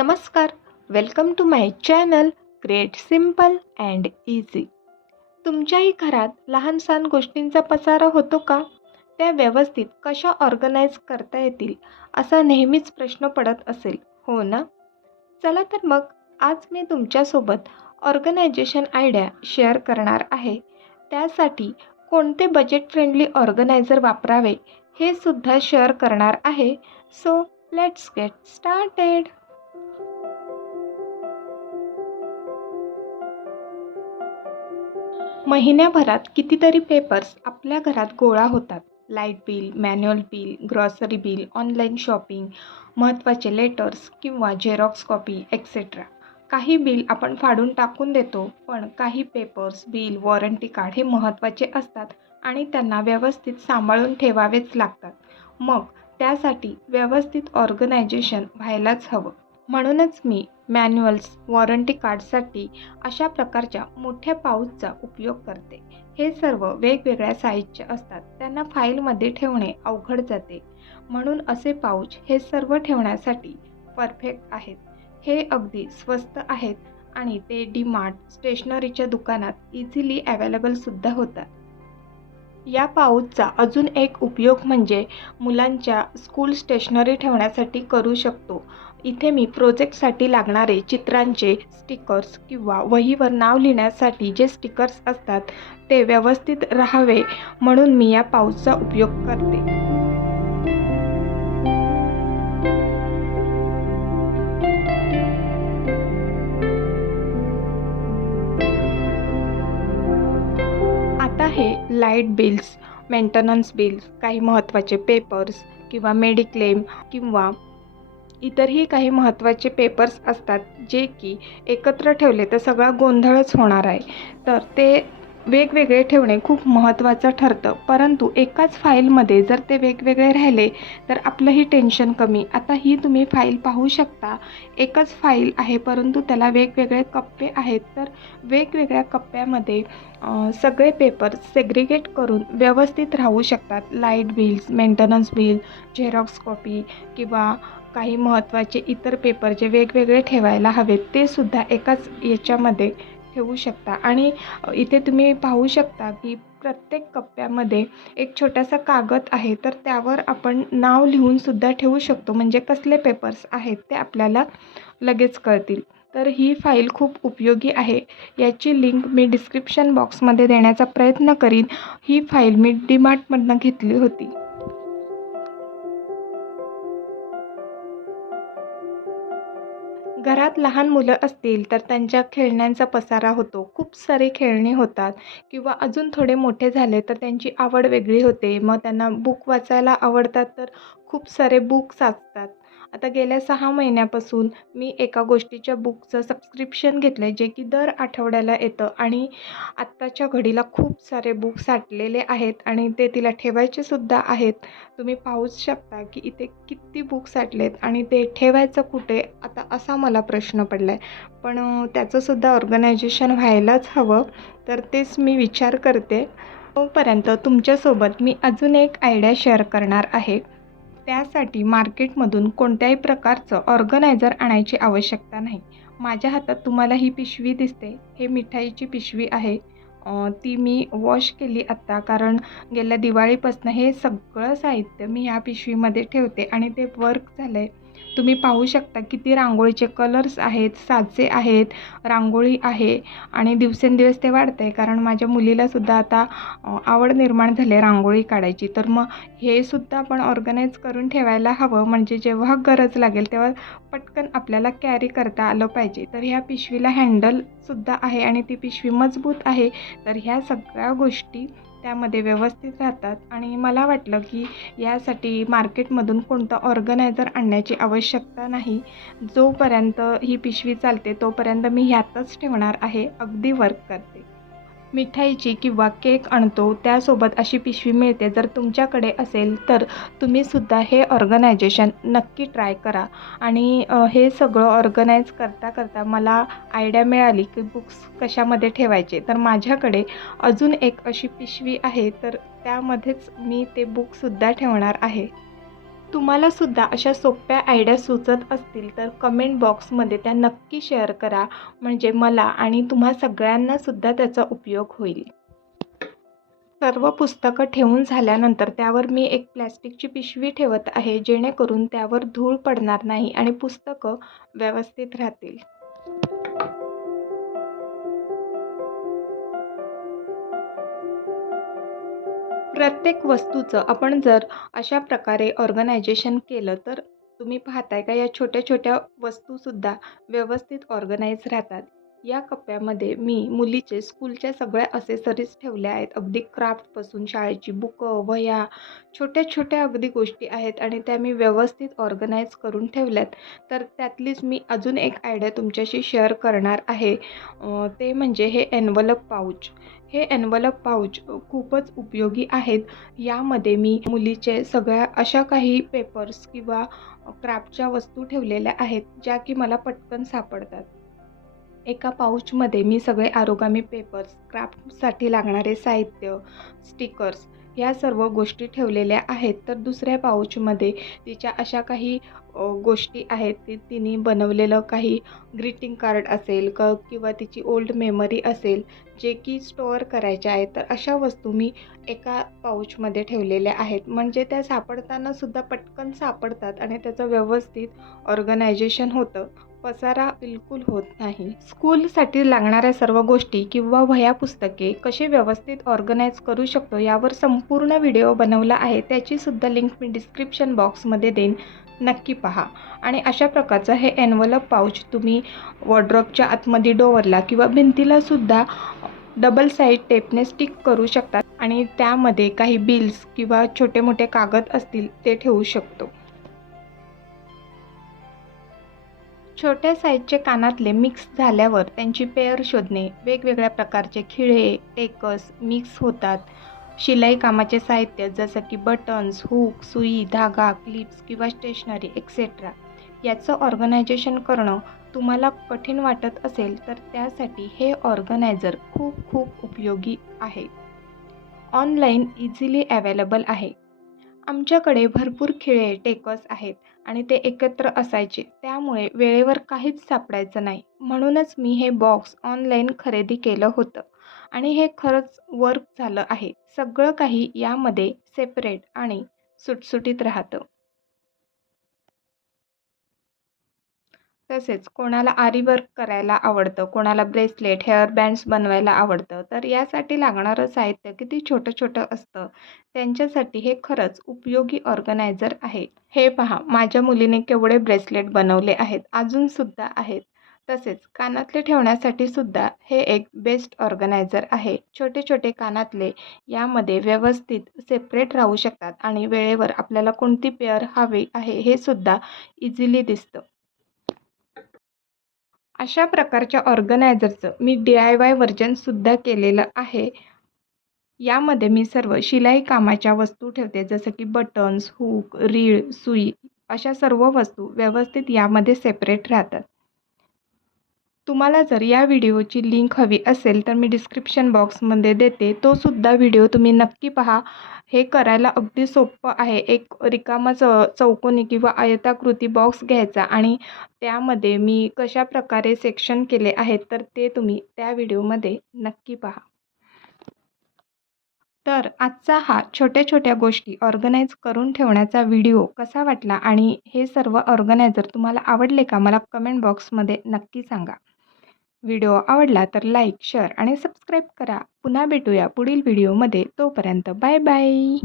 नमस्कार, welcome to my channel create simple and easy. तुमच्याही घरात लहान सहान गोष्टींचा पसारा होतो का? त्या व्यवस्थित कशा ऑर्गनाईज करता येतील असा नेहमीच प्रश्न पडत असेल, हो ना? चला तर मग आज मी तुमच्यासोबत ऑर्गनायझेशन आयडिया शेअर करणार आहे. त्यासाठी कोणते बजेट फ्रेंडली ऑर्गनायझर वापरावे हे सुद्धा शेअर करणार आहे. So let's get started. महिन्याभरात कितीतरी पेपर्स आपल्या घरात गोळा होतात. Light bill, manual bill, grocery bill, online shopping, महत्त्वाचे लेटर्स किंवा झेरॉक्स कॉपी एक्सेट्रा. काही बिल आपण फाडून टाकून देतो, पण काही पेपर्स, बिल, वॉरंटी कार्ड हे महत्त्वाचे असतात आणि त्यांना व्यवस्थित सांभाळून ठेवावेच लागतात. मग त्यासाठी व्यवस्थित ऑर्गनायझेशन व्हायलाच हवं. म्हणूनच मी मॅन्युअल्स, वॉरंटी कार्डसाठी अशा प्रकारच्या मोठ्या पाऊचचा उपयोग करते. हे सर्व वेगवेगळ्या साईजचे असतात. त्यांना फाईलमध्ये ठेवणे अवघड जाते. म्हणून असे पाऊच हे सर्व ठेवण्यासाठी परफेक्ट आहेत. हे अगदी स्वस्त आहेत आणि ते डीमार्ट, स्टेशनरीच्या दुकानात इझिली अवेलेबलसुद्धा होतात. या पाऊचचा अजून एक उपयोग म्हणजे मुलांच्या स्कूल स्टेशनरी ठेवण्यासाठी करू शकतो. इथे मी प्रोजेक्टसाठी लागणारे चित्रांचे स्टिकर्स किंवा वहीवर नाव लिहिण्यासाठी जे स्टिकर्स असतात ते व्यवस्थित राहावे म्हणून मी या पाऊचचा उपयोग करते. आता हे लाईट बिल्स, मेंटेनन्स बिल्स, काही महत्त्वाचे पेपर्स किंवा मेडिक्लेम किंवा इतरही काही महत्त्वाचे पेपर्स असतात जे की एकत्र ठेवले तर सगळा गोंधळच होणार आहे. तर ते वेगवेगळे ठेवणे खूप महत्त्वाचं ठरतं. परंतु एकाच फाईलमध्ये जर ते वेगवेगळे राहिले तर आपलंही टेन्शन कमी. आता ही तुम्ही फाईल पाहू शकता. एकच फाईल आहे परंतु त्याला वेगवेगळे कप्पे आहेत. तर वेगवेगळ्या कप्प्यामध्ये सगळे पेपर सेग्रिगेट करून व्यवस्थित राहू शकतात. Light bills, maintenance bill, Xerox copy किंवा काही महत्त्वाचे इतर पेपर जे वेगवेगळे ठेवायला हवेत ते सुद्धा एकाच याच्यामध्ये ठेवू शकता. आणि इथे तुम्ही पाहू शकता की प्रत्येक कप्प्यामध्ये एक छोटासा कागद आहे. तर त्यावर आपण नाव लिहून सुद्धा ठेवू शकतो. म्हणजे कसले पेपर्स आहेत ते आपल्याला लगेच कळतील. तर ही फाईल खूप उपयोगी आहे. याची लिंक मी डिस्क्रिप्शन बॉक्समध्ये देण्याचा प्रयत्न करीन. ही फाईल मी डीमार्टमधनं घेतली होती. घरात लहान मुलं असतील तर त्यांच्या खेळण्यांचा पसारा होतो. खूप सारे खेळणी होतात किंवा अजून थोडे मोठे झाले तर त्यांची आवड वेगळी होते. मग त्यांना बुक वाचायला आवडतात तर खूप सारे बुक्स असतात. आता गेल्या 6 महिन्यापासून मी एका गोष्टीच्या बुकचं सबस्क्रिप्शन घेतलं आहे जे की दर आठवड्याला येतं आणि आत्ताच्या घडीला खूप सारे बुक साठलेले आहेत आणि ते तिला ठेवायचे सुद्धा आहेत. तुम्ही पाहूच शकता की इथे किती बुक साठलेत आणि ते ठेवायचं कुठे आता असा मला प्रश्न पडला आहे. पण त्याचंसुद्धा ऑर्गनायझेशन व्हायलाच हवं. तर तेच मी विचार करते. तोपर्यंत तुमच्यासोबत मी अजून एक आयडिया शेअर करणार आहे. त्यासाठी मार्केटमधून कोणत्याही प्रकारचं ऑर्गनायझर आणायची आवश्यकता नाही. माझ्या हातात तुम्हाला ही पिशवी दिसते. हे मिठाईची पिशवी आहे. ती मी वॉश केली आत्ता कारण गेल्या दिवाळीपासून हे सगळं साहित्य मी ह्या पिशवीमध्ये ठेवते आणि ते वर्क झालं आहे. तुम्ही पाहू शकता किती रांगोळीचे कलर्स आहेत, साचे आहेत, रांगोळी आहे आणि दिवसेंदिवस ते वाढतं आहे कारण माझ्या मुलीलासुद्धा आता आवड निर्माण झाली आहे रांगोळी काढायची. तर मग हे सुद्धा आपण ऑर्गनाईज करून ठेवायला हवं म्हणजे जेव्हा गरज लागेल तेव्हा पटकन आपल्याला कॅरी करता आलं पाहिजे. तर ह्या पिशवीला हँडलसुद्धा आहे आणि ती पिशवी मजबूत आहे. तर ह्या सगळ्या गोष्टी त्यामध्ये व्यवस्थित राहतात आणि मला वाटलं की यासाठी मार्केटमधून कोणतं ऑर्गनायझर आणण्याची आवश्यकता नाही. जोपर्यंत ही पिशवी चालते तोपर्यंत मी ह्यातच ठेवणार आहे. अगदी वर्क करते. मिठाईची किंवा केक आणतो त्यासोबत अशी पिशवी मिळते. जर तुमच्याकडे असेल तर तुम्हीसुद्धा हे ऑर्गनायझेशन नक्की ट्राय करा. आणि हे सगळं ऑर्गनाईज करता करता मला आयडिया मिळाली की बुक्स कशामध्ये ठेवायचे. तर माझ्याकडे अजून एक अशी पिशवी आहे तर त्यामध्येच मी ते बुकसुद्धा ठेवणार आहे. तुम्हाला सुद्धा अशा सोप्या आयडिया सुचत असतील तर कमेंट बॉक्समध्ये त्या नक्की शेअर करा, म्हणजे मला आणि तुम्हा सगळ्यांना सुद्धा त्याचा उपयोग होईल. सर्व पुस्तकं ठेवून झाल्यानंतर त्यावर मी एक प्लॅस्टिकची पिशवी ठेवत आहे, जेणेकरून त्यावर धूळ पडणार नाही आणि पुस्तकं व्यवस्थित राहतील. प्रत्येक वस्तूचं आपण जर अशा प्रकारे ऑर्गनायझेशन केलं तर तुम्ही पाहताय का, या छोट्या छोट्या वस्तूसुद्धा व्यवस्थित ऑर्गनाईज राहतात. या कप्प्यामध्ये मी मुलीचे स्कूलच्या सगळ्या असेसरीज ठेवल्या आहेत. अगदी क्राफ्टपासून शाळेची बुकं, वह्या, छोट्या छोट्या अगदी गोष्टी आहेत आणि त्या मी व्यवस्थित ऑर्गनाईज करून ठेवल्यात. तर त्यातलीच मी अजून एक आयडिया तुमच्याशी शेअर करणार आहे. ते म्हणजे हे एन्व्हलप पाऊच. हे एन्व्हलप पाऊच खूपच उपयोगी आहेत. यामध्ये मी मुलीचे सगळ्या अशा काही पेपर्स किंवा क्राफ्टच्या वस्तू ठेवलेल्या आहेत, ज्या की मला पटकन सापडतात. एका पाऊचमध्ये मी सगळे आरोगामी पेपर्स, क्राफ्टसाठी लागणारे साहित्य, स्टिकर्स ह्या सर्व गोष्टी ठेवलेल्या आहेत. तर दुसऱ्या पाऊचमध्ये तिच्या अशा काही गोष्टी आहेत, की तिने बनवलेलं काही ग्रीटिंग कार्ड असेल किंवा तिची ओल्ड मेमरी असेल, जे की स्टोअर करायच्या आहेत. तर अशा वस्तू मी एका पाऊचमध्ये ठेवलेल्या आहेत, म्हणजे त्या सापडताना सुद्धा पटकन सापडतात आणि त्याचं व्यवस्थित ऑर्गनायझेशन होतं. पसारा बिलकुल होत नाही. स्कूलसाठी लागणाऱ्या सर्व गोष्टी किंवा वह्या पुस्तके कसे व्यवस्थित ऑर्गनाईज करू शकतो यावर संपूर्ण व्हिडिओ बनवला आहे. त्याची सुद्धा लिंक मी डिस्क्रिप्शन बॉक्समध्ये देईन, नक्की पहा. आणि अशा प्रकारचं हे एन्व्हलप पाऊच तुम्ही वॉर्डरोबच्या आतमध्ये डोअरला किंवा भिंतीला सुद्धा डबल साईड टेपने स्टिक करू शकतात आणि त्यामध्ये काही बिल्स किंवा छोटे मोठे कागद असतील ते ठेवू शकतो. छोट्या साईजचे कानातले मिक्स झाल्यावर त्यांची पेअर शोधणे, वेगवेगळ्या प्रकारचे खिळे, टेकस मिक्स होतात. शिलाई कामाचे साहित्य जसं की बटन्स, हुक, सुई, धागा, क्लिप्स किंवा स्टेशनरी एक्सेट्रा याचं ऑर्गनायझेशन करणं तुम्हाला कठीण वाटत असेल तर त्यासाठी हे ऑर्गनायझर खूप खूप उपयोगी आहे. ऑनलाईन इझिली अवेलेबल आहे. आमच्याकडे भरपूर खिळे, टेकस आहेत आणि ते एकत्र असायचे. त्यामुळे वेळेवर काहीच सापडायचं नाही. म्हणूनच मी हे बॉक्स ऑनलाईन खरेदी केलं होतं आणि हे खरंच वर्क झालं आहे. सगळं काही यामध्ये सेपरेट आणि सुटसुटीत राहतं. तसेच कोणाला आरी वर्क करायला आवडतं, कोणाला ब्रेसलेट, हेअर बँड्स बनवायला आवडतं. तर यासाठी लागणारं साहित्य किती छोटं-छोटं असतं. त्यांच्यासाठी हे खरंच उपयोगी ऑर्गनायझर आहे. हे पहा, माझ्या मुलीने केवढे ब्रेसलेट बनवले आहेत, अजूनसुद्धा आहेत. तसेच कानातले ठेवण्यासाठी सुद्धा हे एक बेस्ट ऑर्गनायझर आहे. छोटे-छोटे कानातले यामध्ये व्यवस्थित सेपरेट राहू शकतात आणि वेळेवर आपल्याला कोणती पेअर हवी आहे हे सुद्धा इझिली दिसतं. अशा प्रकारच्या ऑर्गनायझरचं मी DIY व्हर्जनसुद्धा केलेलं आहे. यामध्ये मी सर्व शिलाई कामाच्या वस्तू ठेवते, जसं की बटन्स, हूक, रीळ, सुई अशा सर्व वस्तू व्यवस्थित यामध्ये सेपरेट राहतात. तुम्हाला जर या व्हिडिओची लिंक हवी असेल तर मी डिस्क्रिप्शन बॉक्समध्ये देते. तो सुद्धा व्हिडिओ तुम्ही नक्की पहा. हे करायला अगदी सोपं आहे. एक रिकामा चौकोनी किंवा आयताकृती बॉक्स घ्यायचा आणि त्यामध्ये मी कशाप्रकारे सेक्शन केले आहेत तर ते तुम्ही त्या व्हिडिओमध्ये नक्की पहा. तर आजचा हा छोट्या-छोट्या गोष्टी ऑर्गनाइज करून ठेवण्याचा व्हिडिओ कसा वाटला आणि हे सर्व ऑर्गनायझर तुम्हाला आवडले का? मला कमेंट बॉक्समध्ये नक्की सांगा. व्हिडिओ आवडला तर लाईक, शेअर आणि सबस्क्राईब करा. पुन्हा भेटूया पुढील व्हिडिओमध्ये. तोपर्यंत बाय बाय.